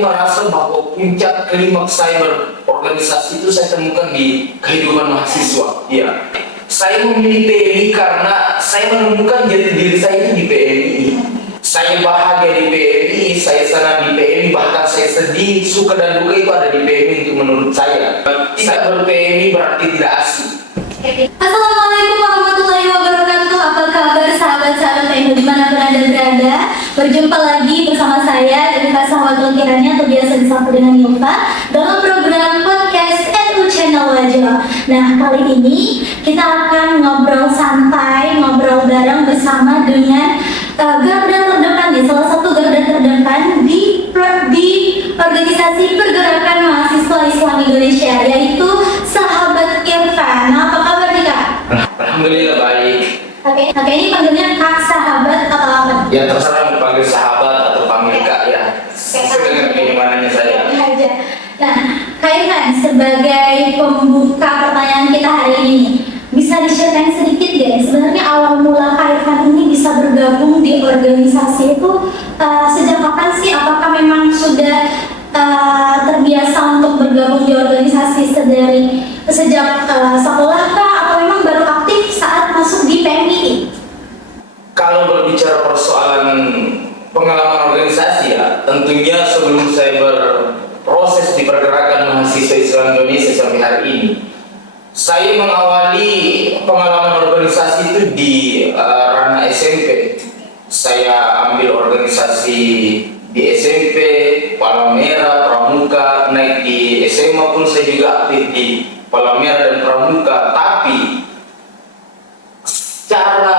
saya merasa bahwa puncak klimaks saya berorganisasi itu saya temukan di kehidupan mahasiswa. Ya, saya memilih PMI karena saya menemukan jati diri saya itu di PMI. Saya bahagia di PMI, saya senang di PMI, bahkan saya sedih, suka dan duka itu ada di PMI untuk menurut saya. Tidak ber-PMI berarti tidak asik. Assalamualaikum warahmatullahi wabarakatuh. Apa kabar sahabat-sahabat yang dimanapun Anda berada? Berjumpa lagi bersama saya, Ilva Sahabat Kiranya, atau biasa disapa dengan Ilva, dalam program podcast NU Channel Wajah. Nah, kali ini kita akan ngobrol santai, ngobrol bareng bersama dengan garda terdepan nih, salah satu garda terdepan di organisasi pergerakan mahasiswa Islam Indonesia, yaitu Sahabat Irfan. Nah, apa kabar nih Kak? Alhamdulillah baik. Oke, ini panggilnya Kak Sahabat atau apa? Ya terserah mau panggil sahabat atau panggil Kak ya. Sesuai dengan keimanannya saya. Aja. Nah, Kak Irfan, sebagai pembuka pertanyaan kita hari ini, bisa di-share sedikit deh, sebenarnya awal mula Kak Irfan ini bisa bergabung di organisasi itu sejak kapan sih? Apakah memang sudah terbiasa untuk bergabung di organisasi sejak sekolah kah, atau memang baru aktif saat masuk di PMI? Kalau berbicara persoalan pengalaman organisasi ya, tentunya sebelum saya berproses di pergerakan mahasiswa Islam Indonesia sampai hari ini, saya mengawali pengalaman organisasi itu di ranah SMP. Saya ambil organisasi di SMP, Palang Merah, Pramuka, naik di SMA pun saya juga aktif di Palang Merah dan Pramuka. Tapi secara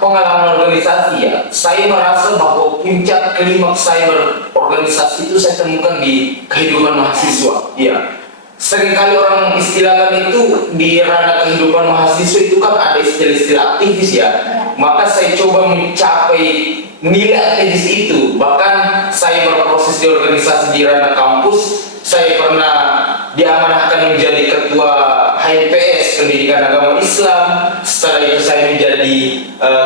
pengalaman organisasi ya, saya merasa bahwa puncak klimaks saya berorganisasi itu saya temukan di kehidupan mahasiswa. Ya, seringkali orang istilahkan itu di ranah kehidupan mahasiswa itu kan ada istilah-istilah aktivis ya. Maka saya coba mencapai nilai aktivis itu. Bahkan saya berproses di organisasi di ranah kampus. Saya pernah diamanahkan menjadi ketua HMPS Pendidikan Agama Islam. Setelah itu saya menjadi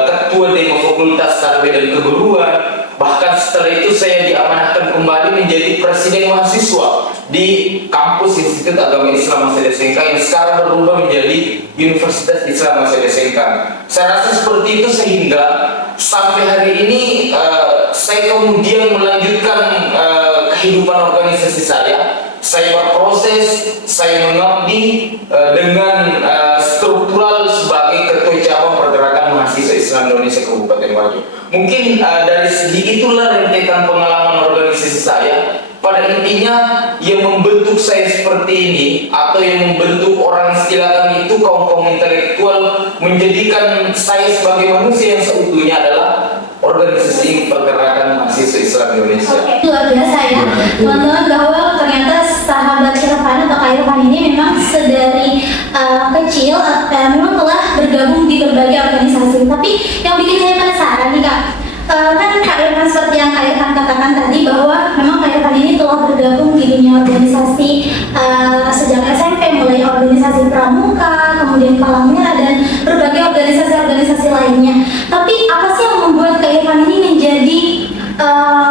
ketua Demo Fakultas Tarbiyah dan Keguruan. Bahkan setelah itu saya diamanahkan kembali menjadi presiden mahasiswa di kampus Institut Agama Islam Masjid SMK yang sekarang berubah menjadi Universitas Islam Masjid SMK. Saya rasa seperti itu sehingga sampai hari ini saya kemudian melanjutkan kehidupan organisasi saya. Saya berproses, saya mengabdi dengan struktural sebagai ketua cabang pergerakan mahasiswa Islam Indonesia Kabupaten Wajo. Mungkin dari segi itulah rentetan pengalaman organisasi saya. Pada intinya yang membentuk saya seperti ini, atau yang membentuk orang istilahkan itu kaum intelektual, menjadikan saya sebagai manusia yang seutuhnya adalah organisasi pergerakan mahasiswa Islam Indonesia. Oke, luar biasa ya, teman-teman, bahwa ternyata Sahabat Irfan atau Kak Irfan ini memang sedari kecil memang telah bergabung di berbagai organisasi. Tapi yang bikin saya penasaran nih Kak, kan Kak Irfan seperti yang Kak Irfan katakan tadi, bahwa memang Kak Irfan ini telah bergabung di dunia organisasi sejak SMP, mulai organisasi Pramuka, kemudian Palang Merah, dan berbagai organisasi-organisasi lainnya. Tapi apa sih yang membuat Kak Irfan ini menjadi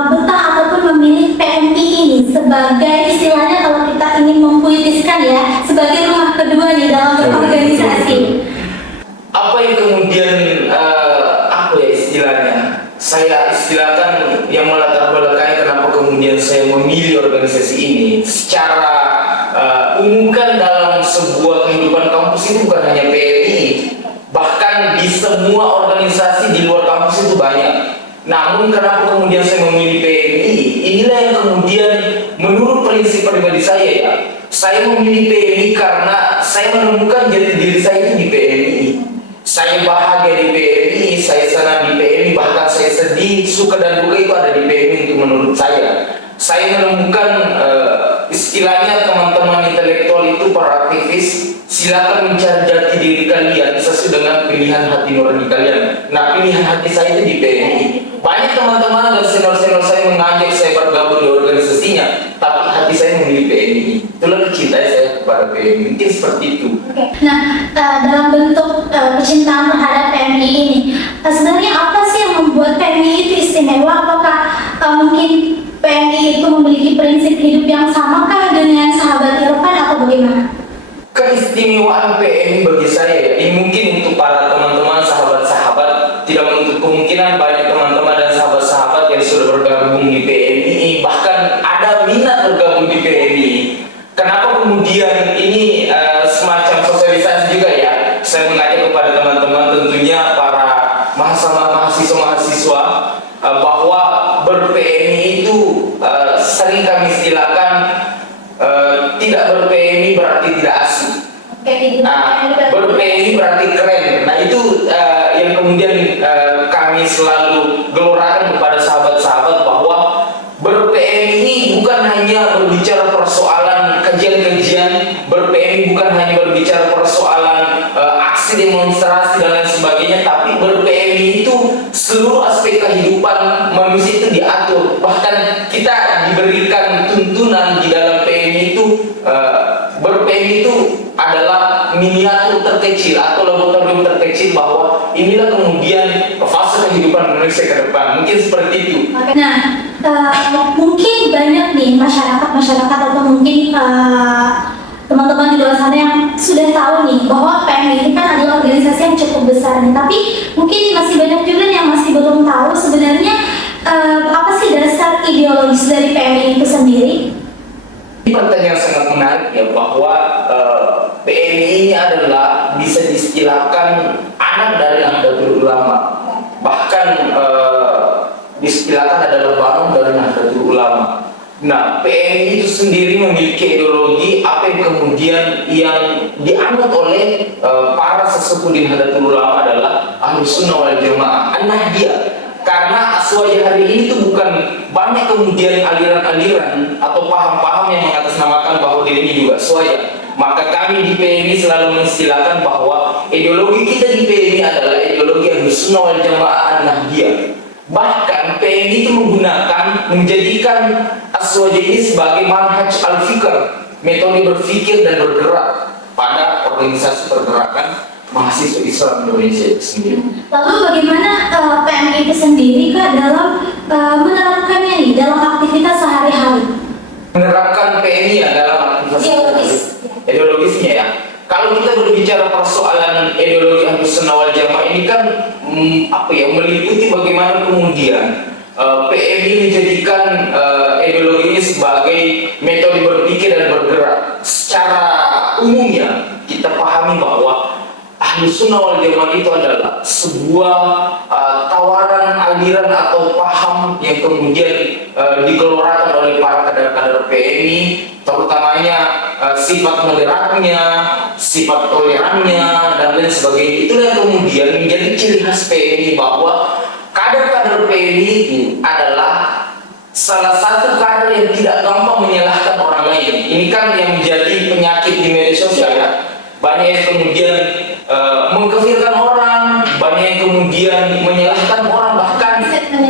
betah ataupun memilih PMI ini sebagai, istilahnya kalau kita ingin mempuitiskan ya, sebagai rumah kedua nih dalam berorganisasi? Apa yang kemudian istilahnya saya istilahkan yang melatar belakangi kenapa kemudian saya memilih organisasi ini? Secara umum kan dalam sebuah kehidupan kampus itu bukan hanya PMI, bahkan di semua organisasi di luar kampus itu banyak. Namun kenapa kemudian saya memilih PMI? Inilah yang kemudian menurut prinsip pribadi saya ya, saya memilih PMI karena saya menemukan jati diri saya itu di PMI. Saya bahagia di PMI, saya senang di PMI, bahkan saya sedih, suka dan duka itu ada di PMI untuk menurut saya. Saya menemukan istilahnya teman-teman intelektual itu, para aktivis, silakan mencari jati diri kalian sesuai dengan pilihan hati nurani kalian. Nah, pilihan hati saya itu di PMI. Banyak teman-teman dan senior-senior saya mengajak saya bergabung di organisasinya, tapi hati saya memilih PMI. Itulah kecintaan saya kepada PMI. Mungkin seperti itu. Oke. Nah, dalam bentuk kecintaan terhadap PMI ini, sebenarnya apa sih yang membuat PMI itu istimewa? Apakah mungkin PMI itu memiliki yang samakah dengan sahabat Irfan atau bagaimana? Keistimewaan PMI bagi saya ya, ini mungkin untuk para teman-teman sahabat-sahabat, tidak menutup kemungkinan banyak teman-teman dan sahabat-sahabat yang sudah bergabung di PMI, bahkan ada minat bergabung di PMI. Kenapa kemudian ini semacam sosialisasi juga ya, saya mengajak kepada teman-teman tentunya para mahasiswa-mahasiswa bahwa ber-PMI itu sering kami istilahkan tidak ber-PMI berarti tidak asik. Ber-PMI berarti keren. Nah itu yang kemudian kami selalu gelorakan kepada sahabat-sahabat bahwa ber-PMI bukan hanya berbicara persoalan kajian-kajian, ber-PMI bukan hanya berbicara persoalan aksi demonstrasi dan lain sebagainya, tapi ber-PMI itu seluruh aspek kehidupan manusia itu diatur. Bahkan kita diberikan tuntunan di dalam PMI itu, ber-PMI itu adalah miniatur terkecil atau laboratorium terkecil bahwa inilah kemudian fase kehidupan Indonesia ke depan. Mungkin seperti itu. Nah, mungkin banyak nih masyarakat atau mungkin teman-teman di luar sana yang sudah tahu nih bahwa PMI ini kan adalah organisasi yang cukup besar nih, tapi mungkin masih banyak juga yang masih belum tahu sebenarnya apa sih dasar ideologis dari PMI itu sendiri. Ini pertanyaan yang sangat menarik ya, bahwa PMI ini adalah bisa diistilahkan anak dari Nahdlatul Ulama, bahkan diistilahkan adalah bangun dari Nahdlatul Ulama. Nah, PMI itu sendiri memiliki ideologi apa yang kemudian yang dianut oleh para sesepuh di Nahdlatul Ulama adalah Ahlussunnah wal Jamaah, An-Nahdliyah. Karena aswaja hari ini itu bukan banyak kemudian aliran-aliran atau paham-paham yang mengatasnamakan bahwa diri ini juga aswaja. Maka kami di PMI selalu mengistilahkan bahwa ideologi kita di PMI adalah ideologi Ahlussunnah wal Jamaah An-Nahdliyah. Bahkan PMI itu menjadikan aswaja ini sebagai manhaj al-fikr, metode berpikir dan bergerak pada organisasi pergerakan mahasiswa Islam Indonesia itu sendiri. Lalu bagaimana PMI itu sendiri Kak dalam menerapkannya nih dalam aktivitas sehari-hari? Menerapkan PMI ya dalam aktivitas ideologisnya ya. Kalau kita berbicara persoalan ideologi Ahlussunnah wal Jamaah ini kan meliputi bagaimana kemudian PMI menjadikan ideologi ini sebagai metode berpikir dan bergerak. Secara umumnya kita pahami bahwa Ahlussunnah wal Jamaah itu adalah sebuah tawaran aliran atau paham yang kemudian digelorakan oleh para kader-kader PMI, terutamanya sifat moderatnya, sifat tolerannya, dan lain sebagainya. Itulah yang kemudian menjadi ciri khas PMI, bahwa kader-kader PMI itu adalah salah satu kader yang tidak gampang menyalahkan orang lain. Ini kan yang menjadi penyakit di media sosial ya. Banyak yang kemudian mengkafirkan orang, banyak yang kemudian menyalahkan orang, bahkan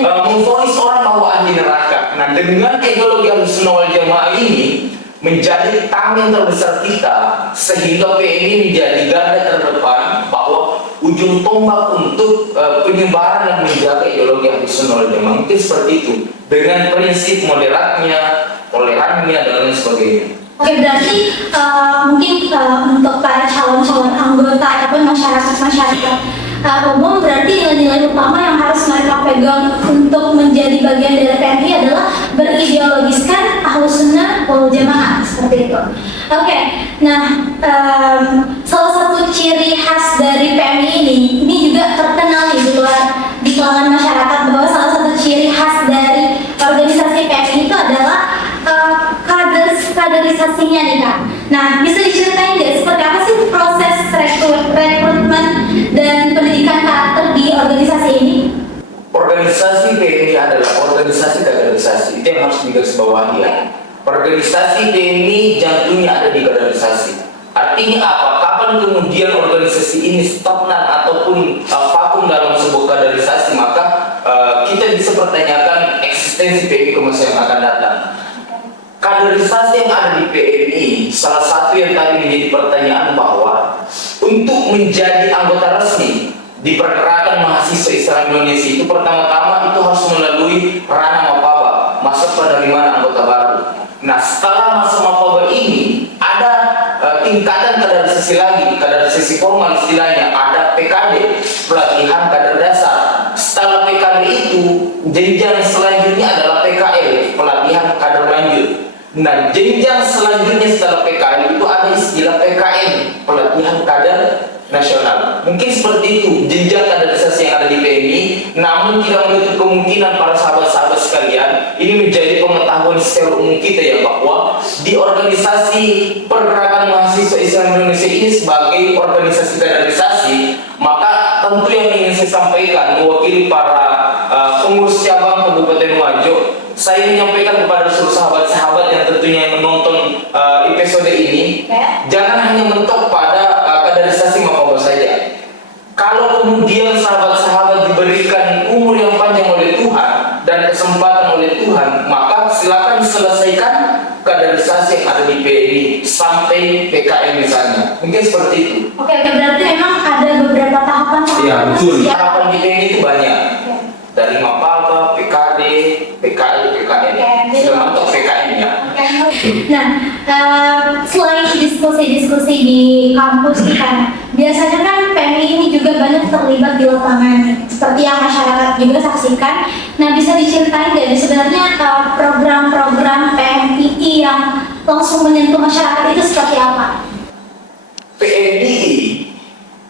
memvonis orang bahwa ahli neraka. Nah, dengan ideologi Ahlussunnah wal Jamaah ini menjadi tameng terbesar kita, sehingga PMI menjadi garda terdepan bahwa ujung tombak untuk penyebaran dan menjaga ideologi Ahlussunnah wal Jamaah. Mungkin seperti itu, dengan prinsip moderatnya, tolerannya, dan lain sebagainya. Oke, berarti mungkin untuk para calon-calon anggota ataupun masyarakat umum, berarti nilai-nilai utama yang harus mereka pegang untuk menjadi bagian dari PMI adalah berideologiskan Ahlussunnah wal Jamaah, seperti itu. Oke, nah salah satu ciri khas dari PMI ini juga terkenal di kalangan masyarakat, bahwa salah satu ciri khas dari organisasi PMI itu adalah kaderisasinya nih Kak. Nah, bisa diceritain nggak seperti apa sih proses rekrutmen dan pendidikan karakter di organisasi ini? Organisasi PMI adalah organisasi kaderisasi, itu yang harus digarisbawahi ya. Organisasi PMI jantungnya ada di kaderisasi. Artinya apa? Kapan kemudian organisasi ini stagnan ataupun vakum dalam sebuah kaderisasi, maka kita bisa pertanyakan eksistensi PMI ke masa yang akan datang. Kaderisasi yang ada di PMI, salah satu yang tadi menjadi pertanyaan, bahwa untuk menjadi anggota resmi di pergerakan mahasiswa Islam Indonesia itu pertama-tama itu harus melalui ranah mapaba, masuk penerimaan anggota baru. Nah, setelah organisasi formal istilahnya, ada PKD, pelatihan kader dasar. Setelah PKD itu, jenjang selanjutnya adalah PKL, pelatihan kader lanjut. Nah, jenjang selanjutnya setelah PKL itu ada istilah PKN, pelatihan kader nasional. Mungkin seperti itu jenjang kaderisasi yang ada di PMI, namun tidak menutup kemungkinan para sahabat-sahabat sekalian ini menjadi pengetahuan secara umum kita ya, bahwa di organisasi pergerakan mahasiswa Islam Indonesia ini sebagai organisasi kaderisasi, maka tentu yang ingin saya sampaikan mewakili para pengurus cabang Kabupaten Wajo, saya menyampaikan kepada seluruh sahabat-sahabat yang tentunya yang menonton episode ini, jangan hanya mentok pada kaderisasi Mapaba saja. Kalau kemudian sahabat-sahabat diberikan umur yang panjang oleh Tuhan dan kesempatan oleh Tuhan, maka silakan selesaikan kaderisasi yang ada di PMI sampai PKM misalnya. Mungkin seperti itu. Oke, berarti memang ada beberapa tahapan. Iya, betul. Tahapan di PMI itu banyak. Dari Mapaba, PKD, PKI, PKN. Sudah mentok PKN ya. Nah, selain diskusi-diskusi di kampus kita, biasanya kan PMI ini juga banyak terlibat di lapangan, seperti yang masyarakat juga saksikan. Nah, bisa diceritain nggak sebenarnya program-program PMII yang langsung menyentuh masyarakat itu seperti apa? PMII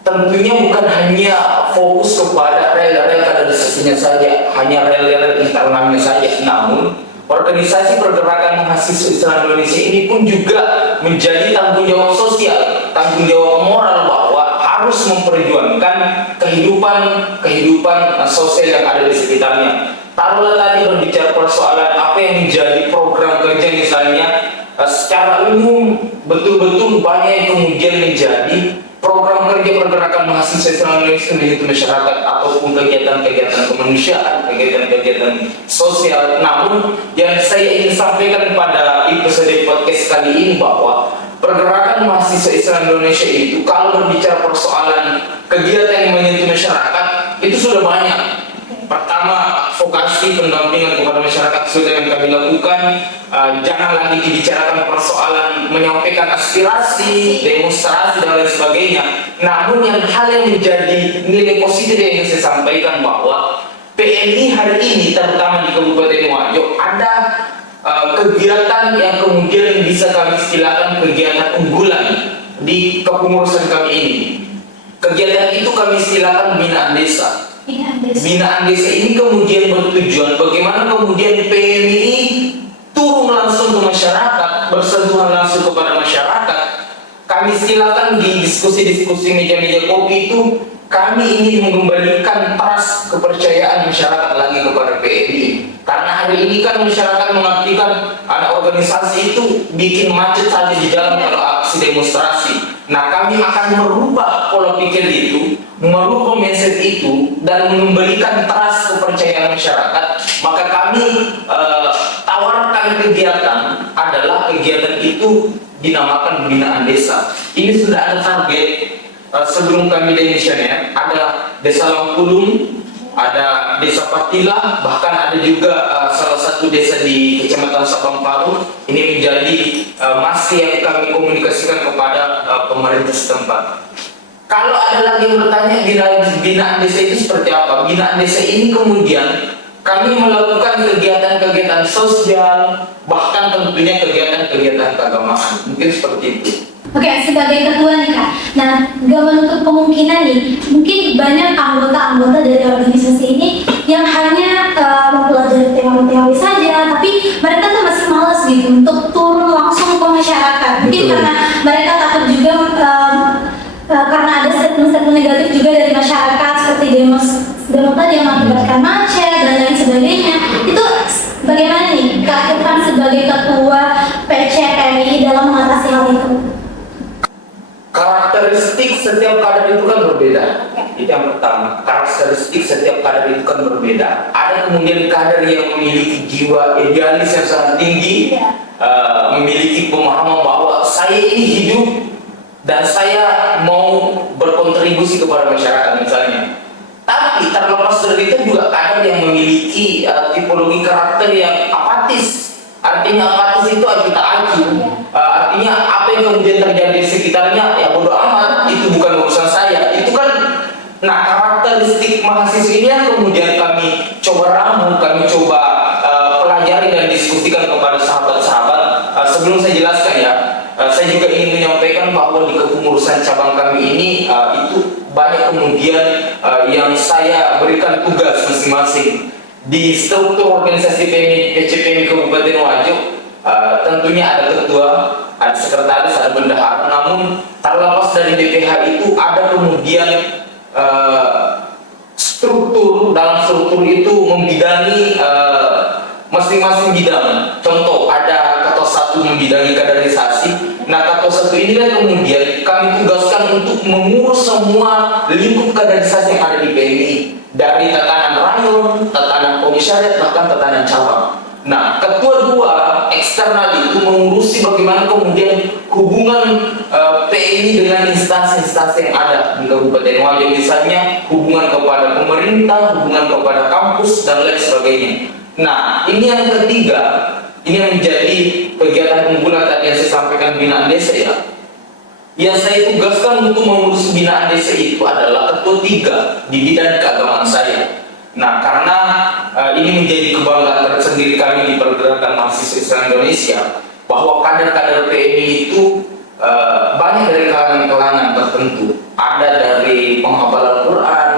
tentunya bukan hanya fokus kepada rel-rel kaderisasinya saja, hanya rel-rel internalnya saja, namun organisasi pergerakan mahasiswa Islam Indonesia ini pun juga menjadi tanggung jawab sosial, tanggung jawab moral, bahwa harus memperjuangkan kehidupan sosial yang ada di sekitarnya. Taruhlah tadi berbicara persoalan apa yang menjadi program kerja misalnya, secara umum betul-betul banyak yang kemudian menjadi program kerja pergerakan mahasiswa Islam Indonesia di masyarakat ataupun kegiatan-kegiatan kemanusiaan, kegiatan-kegiatan sosial. Namun yang saya ingin sampaikan pada episode podcast kali ini, bahwa pergerakan mahasiswa Islam Indonesia itu kalau berbicara persoalan kegiatan yang menyentuh masyarakat itu sudah banyak. Pertama, vokasi pendampingan kepada masyarakat sudah yang kami lakukan. Jangan lagi dibicarakan persoalan menyampaikan aspirasi, demonstrasi dan lain sebagainya. Namun hal yang menjadi nilai positif yang ingin saya sampaikan, bahwa PMI hari ini terutama di Kabupaten Wajo ada kegiatan yang kemudian bisa kami istilahkan kegiatan unggulan di kepengurusan kami ini. Kegiatan itu kami istilahkan binaan desa. Binaan desa ini kemudian bertujuan bagaimana kemudian PMI turun langsung ke masyarakat, bersentuhan langsung kepada masyarakat. Kami istilahkan di diskusi-diskusi meja-meja kopi itu, kami ingin mengembalikan trust kepercayaan masyarakat lagi kepada PMI. Karena hari ini kan masyarakat mengartikan ada organisasi itu bikin macet saja di jalan kalau aksi demonstrasi. Nah, kami akan merubah pola pikir itu, merubah mindset itu, dan mengembalikan trust kepercayaan masyarakat. Maka kami tawarkan kegiatan adalah kegiatan itu dinamakan binaan desa. Ini sudah ada target sebelum kami demisioner, ada Desa Langkulung, ada Desa Patila, bahkan ada juga salah satu desa di Kecamatan Sabang Paru. Ini menjadi masih yang kami komunikasikan kepada pemerintah setempat. Kalau ada lagi yang bertanya binaan desa itu seperti apa? Binaan desa ini kemudian kami melakukan kegiatan-kegiatan sosial, bahkan tentunya kegiatan-kegiatan keagamaan. Mungkin seperti itu. Oke, sebagai ketua nih Kak, nah gak menutup kemungkinan nih, mungkin banyak anggota-anggota dari organisasi ini yang hanya mempelajari teori-teori saja, tapi mereka tuh masih malas gitu untuk turun langsung ke masyarakat. Mungkin karena mereka takut juga karena ada statement-statement negatif juga dari masyarakat seperti demo tadi yang mengakibatkan macet dan lain sebagainya. Itu bagaimana nih Kak Irfan sebagai ketua PCPMI dalam mengatasi hal itu? Karakteristik setiap kader itu kan berbeda. Itu yang pertama. Karakteristik setiap kader itu kan berbeda. Ada kemudian kader yang memiliki jiwa idealis yang sangat tinggi, memiliki pemahaman bahwa saya ini hidup dan saya mau berkontribusi kepada masyarakat misalnya. Tapi terlepas dari itu juga kader yang memiliki tipologi karakter yang apatis. Artinya apatis itu kita acuh. Artinya apa yang kemudian terjadi di sekitarnya ya bodo amat, itu bukan urusan saya. Itu kan, nah, karakteristik mahasiswa ini yang kemudian kami coba ramu, kami coba pelajari dan diskusikan kepada sahabat-sahabat. Sebelum saya jelaskan ya, saya juga ingin menyampaikan bahwa di kepengurusan cabang kami ini itu banyak kemudian yang saya berikan tugas masing-masing. Di struktur organisasi PCPMI Kabupaten Wajo, tentunya ada ketua, ada sekretaris, ada bendahara. Namun terlepas dari BPH itu ada kemudian dalam struktur itu membidangi masing-masing bidang. Contoh, ada ketua satu membidangi kaderisasi. Nah, ketua satu inilah kemudian kami tugaskan untuk mengurus semua lingkup kaderisasi yang ada di PMI, dari tatanan rayon, tatanan komisariat, bahkan tatanan cabang. Nah, ketua dua eksternal itu mengurusi bagaimana kemudian hubungan PMI dengan instansi-instansi yang ada di Kabupaten Wajo, misalnya hubungan kepada pemerintah, hubungan kepada kampus, dan lain sebagainya. Nah, ini yang ketiga, ini yang menjadi kegiatan unggulan tadi yang saya sampaikan, binaan desa ya. Yang saya tugaskan untuk mengurus binaan desa itu adalah ketua tiga di bidang keagamaan saya. Nah, karena ini menjadi kebanggaan tersendiri kami di Pergerakan Mahasiswa Islam Indonesia, bahwa kader-kader PMI itu banyak dari kalangan-kalangan tertentu. Ada dari penghafalan Quran,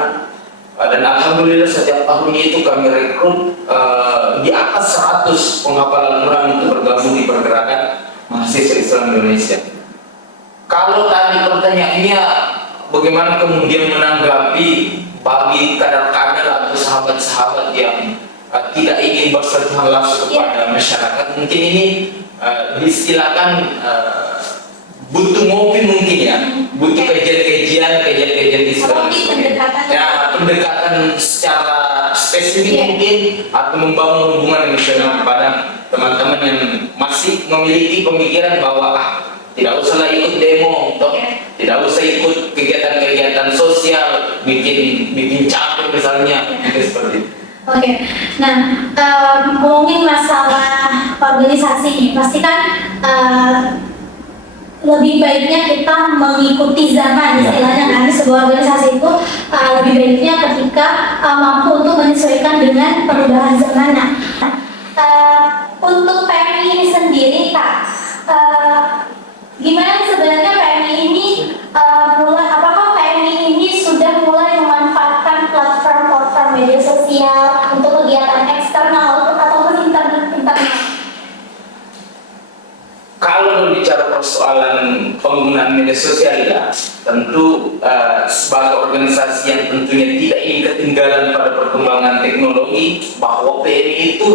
dan alhamdulillah setiap tahunnya itu kami rekrut di atas 100 penghafalan Quran untuk bergabung di Pergerakan Mahasiswa Islam Indonesia. Kalau tadi pertanyaannya bagaimana kemudian menanggapi bagi kader-kader atau sahabat-sahabat yang tidak ingin bersentuhan langsung kepada masyarakat, mungkin ini diistilahkan butuh ngopi mungkin ya, butuh kajian Islam. Ya, pendekatan secara spesifik mungkin, atau membangun hubungan emosional kepada teman-teman yang masih memiliki pemikiran bahwa tidak usahlah ikut demo, tidak usah ikut kegiatan-kegiatan sosial, bikin capek misalnya, seperti itu. Oke, nah ngomongin masalah organisasi ini, pasti kan lebih baiknya kita mengikuti zaman, istilahnya kan, sebuah organisasi itu lebih baiknya ketika mampu untuk menyesuaikan dengan perubahan zaman. Nah, untuk PMI ini sendiri Kak, gimana sebenarnya PMI ini apakah PMI ini sudah mulai memanfaatkan platform media sosial untuk kegiatan eksternal ataupun internal? Kalau berbicara persoalan penggunaan media sosial ya, tentu sebagai organisasi yang tentunya tidak ingin ketinggalan pada perkembangan teknologi, bahwa PMI itu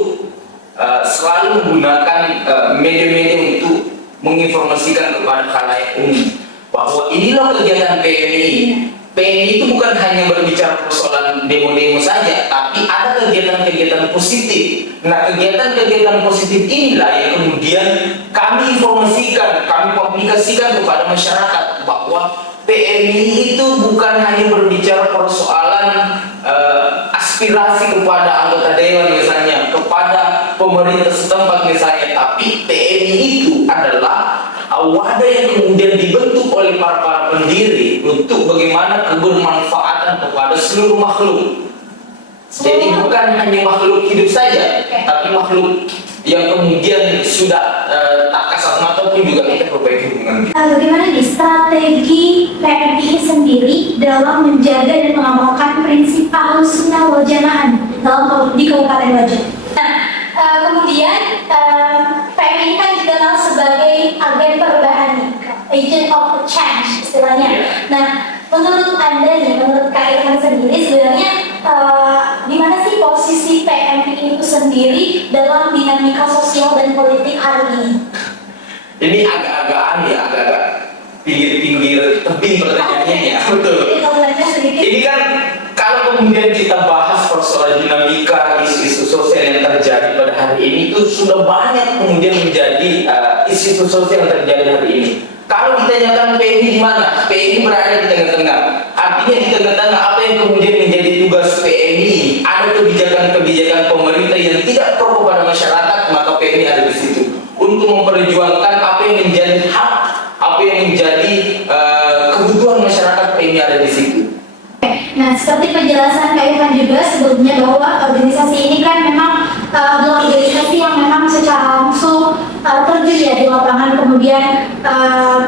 selalu menggunakan media-media untuk menginformasikan kepada khalayak umum bahwa inilah kegiatan PMI. PMI itu bukan hanya berbicara persoalan demo-demo saja, tapi ada kegiatan-kegiatan positif. Nah, kegiatan-kegiatan positif inilah yang kemudian kami informasikan, kami publikasikan kepada masyarakat bahwa PMI itu bukan hanya berbicara persoalan aspirasi kepada anggota dewan misalnya, kepada pemerintah setempat misalnya, tapi PMI itu adalah wadah yang kemudian dibentuk oleh para pendiri untuk bagaimana kebermanfaatan kepada seluruh makhluk. Jadi bukan hanya makhluk hidup saja, tapi makhluk yang kemudian sudah tak kasat mata pun juga kita perbaiki hubungan. Bagaimana nih strategi PMI sendiri dalam menjaga dan mengamalkan prinsip Ahlussunnah wal Jamaah di Kabupaten Wajo? Nah, kemudian PMI kan dikenal sebagai agen perubahan, agent of change istilahnya. Nah, menurut Anda nih, menurut Kak Irfan sendiri sebenarnya di mana sih posisi PMI itu sendiri dalam dinamika sosial dan politik hari ini? Ini agak-agak pinggir tebing pertanyaannya ya, betul. Ini kan kalau kemudian kita bahas persoalan dinamika isu-isu sosial yang terjadi pada hari ini, itu sudah banyak kemudian menjadi isu-isu sosial yang terjadi hari ini. Kalau ditanyakan PMI di mana? PMI berada di tengah-tengah. Artinya di tengah-tengah apa yang kemudian menjadi tugas PMI? Ada kebijakan-kebijakan pemerintah yang tidak pro kepada masyarakat, maka PMI ada di situ. untuk memperjuangkan apa yang menjadi hak, apa yang menjadi kebutuhan masyarakat yang ada di situ. Nah, seperti penjelasan Kak Irfan juga sebelumnya bahwa organisasi ini kan memang adalah organisasi yang memang secara langsung terjun ya di lapangan, kemudian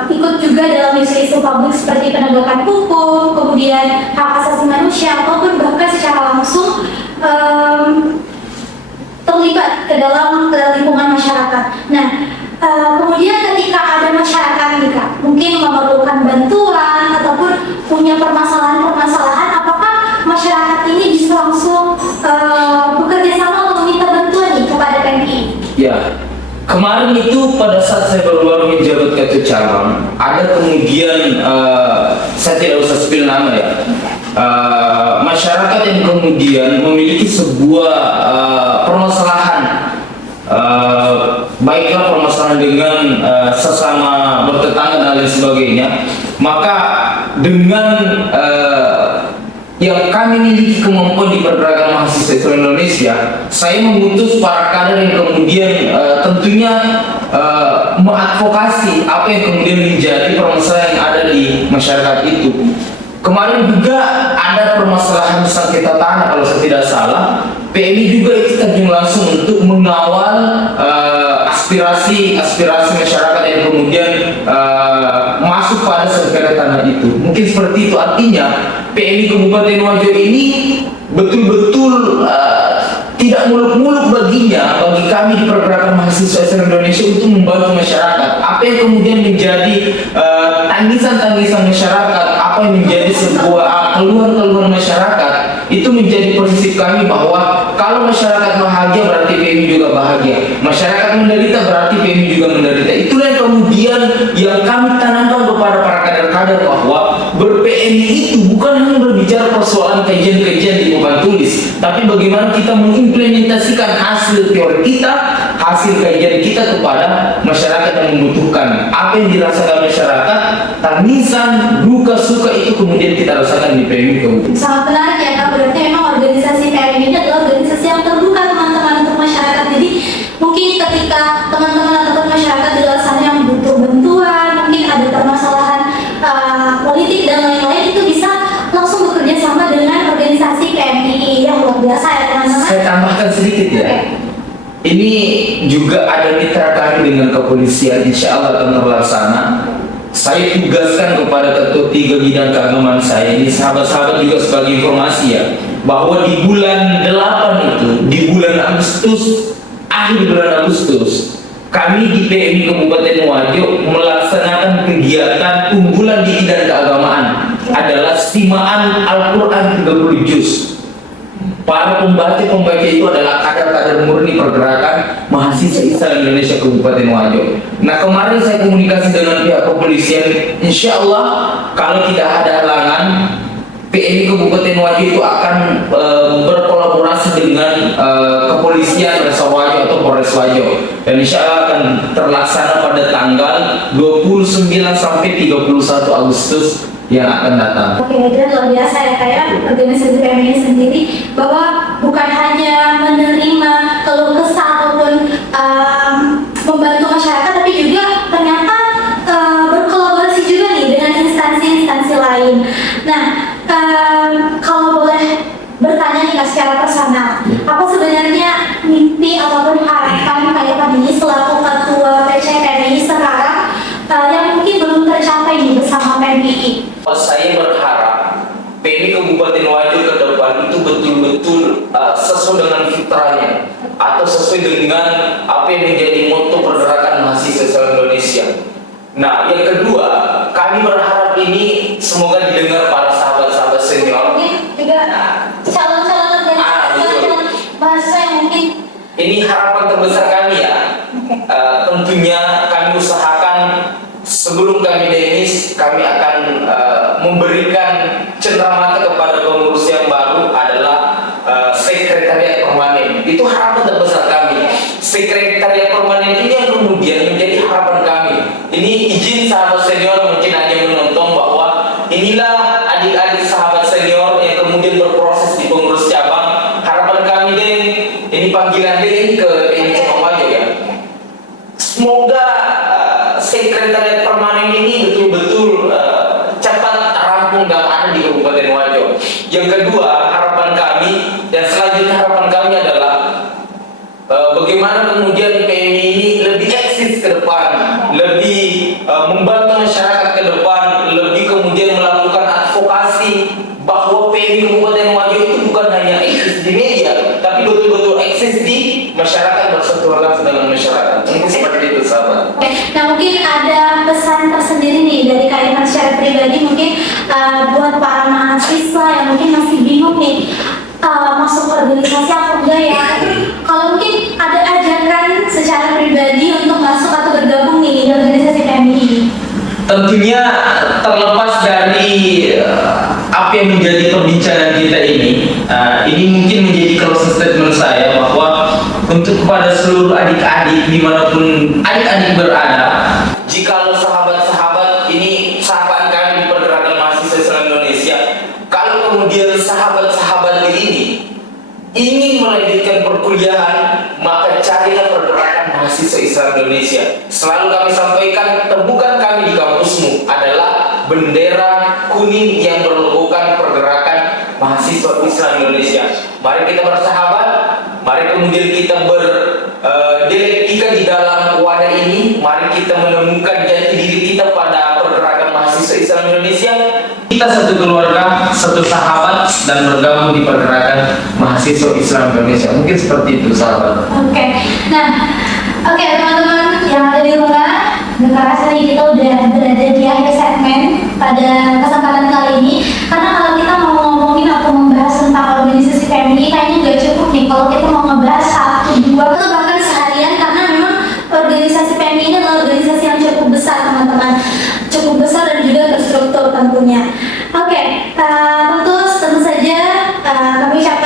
ikut juga dalam isu-isu publik seperti penegakan hukum, kemudian hak asasi manusia, ataupun bahkan secara langsung terlibat ke dalam lingkungan masyarakat. Nah, kemudian ketika ada masyarakat nih Kak, mungkin memerlukan bantuan ataupun punya permasalahan-permasalahan, apakah masyarakat ini bisa langsung bekerja sama untuk meminta bantuan nih kepada PMI? Ya, kemarin itu pada saat saya baru menjabat ketua cabang, ada kemudian saya tidak usah spill nama ya, masyarakat yang kemudian memiliki sebuah permasalahan, baiklah permasalahan dengan sesama bertetangga dan lain sebagainya, maka dengan yang kami miliki kemampuan di pergerakan mahasiswa Islam Indonesia, saya mengutus para kader yang kemudian tentunya mengadvokasi apa yang kemudian menjadi permasalahan yang ada di masyarakat itu. Kemarin juga ada permasalahan sengketa tanah kalau saya tidak salah. PMI juga itu terjun langsung untuk mengawal aspirasi masyarakat yang kemudian masuk pada sengketa tanah itu. Mungkin seperti itu, artinya PMI Kabupaten Wajo ini betul-betul tidak muluk-muluk bagi kami di pergerakan mahasiswa Islam Indonesia untuk membantu masyarakat. Apa yang kemudian menjadi tangisan-tangisan masyarakat, apa yang menjadi sebuah keluhan-keluhan masyarakat, itu menjadi prinsip kami bahwa kalau masyarakat bahagia berarti PMI juga bahagia, masyarakat menderita berarti PMI juga menderita. Itulah yang kemudian yang kami tanamkan kepada para kader-kader bahwa ber-PMI itu bukan hanya berbicara persoalan kajian-kajian di papan tulis, tapi bagaimana kita mengimplementasikan hasil teori kita, hasil kajian kita kepada masyarakat yang membutuhkan. Apa yang dirasakan masyarakat, tangisan, duka, suka, itu kemudian kita rasakan di PMI Kabupaten. Sangat menarik ya Kak, berarti memang organisasi PMI ini adalah organisasi yang terbuka teman-teman untuk masyarakat. Jadi mungkin ketika teman-teman ataupun masyarakat di luar sana yang butuh bantuan, mungkin ada permasalahan politik dan lain-lain, itu bisa langsung bekerja sama dengan organisasi PMI yang luar biasa ya teman-teman. Saya tambahkan sedikit ya. Ini juga ada mitra kami dengan kepolisian, insya Allah akan terlaksana. Saya tugaskan kepada ketua 3 bidang keagamaan saya, ini sahabat-sahabat juga sebagai informasi ya, bahwa di bulan 8 itu, di bulan Agustus, akhir bulan Agustus, kami di PMI Kabupaten Wajo melaksanakan kegiatan unggulan di bidang keagamaan, adalah istimaan Al-Quran 30 juz. Para pembaca itu adalah kader-kader murni pergerakan mahasiswa Islam Indonesia Kabupaten Wajo. Nah, kemarin saya komunikasi dengan pihak kepolisian, insya Allah kalau tidak ada halangan, PMI Kabupaten Wajo itu akan berkolaborasi dengan kepolisian Resor Wajo atau Polres Wajo, dan insya Allah akan terlaksana pada tanggal 29 sampai 31 Agustus yang akan datang. Oke, dan luar biasa ya kayak organisasi PMI sendiri, bahwa bukan hanya menerima keluh kesah ataupun membantu masyarakat, tapi juga ternyata berkolaborasi juga nih dengan instansi-instansi lain. Nah, kalau boleh bertanya nih Kak secara personal, apa sebenarnya mimpi ataupun harapan kayak tadi selaku ketua PCPMI sekarang yang mungkin belum tercapai nih bersama PMI? Saya berharap PMI Kabupaten Wajo ke depan itu betul-betul sesuai dengan fitrahnya atau sesuai dengan apa yang menjadi moto pergerakan mahasiswa Islam Indonesia. Nah, yang kedua, kami berharap ini semoga didengar para sahabat-sahabat senior. Mungkin juga calon-calon calon bahasa yang mungkin ini harapan terbesar kami ya. Tentunya kami usahakan sebelum kami demis, kami akan memberikan cenderamata kepada pengurus yang baru adalah sekretariat permanen. Itu harapan terbesar kami. Sekretariat permanen ini yang kemudian menjadi harapan kami. Ini izin sahabat senior mungkin hanya menonton bahwa inilah adik-adik sahabat senior yang kemudian berproses di pengurus cabang. Harapan kami deh, ini panggilan deh ini ke PMI Cabang Wajo ya. Semua sekretariat permanen ini betul-betul cepat rampung dan ada di Kabupaten Wajo. Yang kedua, harapan kami dan selanjutnya harapan kami adalah bagaimana kemudian PMI ini lebih eksis ke depan, lebih membantu masyarakat ke depan, lebih kemudian melakukan advokasi bahwa PMI Kabupaten Wajo itu bukan hanya eksis di media, tapi betul-betul eksis di masyarakat, bersentuhan langsung dengan masyarakat. Mungkin seperti itu, sahabat. Oke, nah mungkin ada pesan tersendiri nih dari Kak Irfan secara pribadi mungkin buat para mahasiswa yang mungkin masih bingung nih masuk organisasi apa enggak ya. Kalau mungkin ada ajakan secara pribadi untuk masuk atau bergabung nih di organisasi PMI ini. Tentunya terlepas dari apa yang menjadi perbincangan kita ini mungkin menjadi closing statement saya bahwa untuk kepada seluruh adik-adik dimanapun adik-adik berada, jikalau sahabat-sahabat ini sahabat kami di Pergerakan Mahasiswa Islam Indonesia, kalau kemudian sahabat-sahabat ini ingin melanjutkan perkuliahan, maka carilah Pergerakan Mahasiswa Islam Indonesia. Selalu kami sampaikan, temukan kami di kampusmu adalah bendera kuning yang berlogokan Pergerakan Mahasiswa Islam Indonesia. Mari kita bersahabat, mari kemudian kita berdialektika di dalam wadah ini, mari kita menemukan jati diri kita pada Pergerakan Mahasiswa Islam Indonesia. Kita satu keluarga, satu sahabat, dan bergabung di Pergerakan Mahasiswa Islam Indonesia. Mungkin seperti itu, sahabat. Oke, nah, oke teman-teman yang ada di rumah, gak kerasa nih kita udah berada di akhir segmen pada kesempatan kali ini. Karena kalau kita mau ngomongin atau membahas tentang organisasi PMI, kayaknya gak cukup nih kalau kita mau ngebahas 1, 2, atau bahkan seharian, karena memang organisasi PMI ini adalah organisasi yang cukup besar, teman-teman. Cukup besar dan juga terstruktur tentunya. Oke, tentu saja kami ucapkan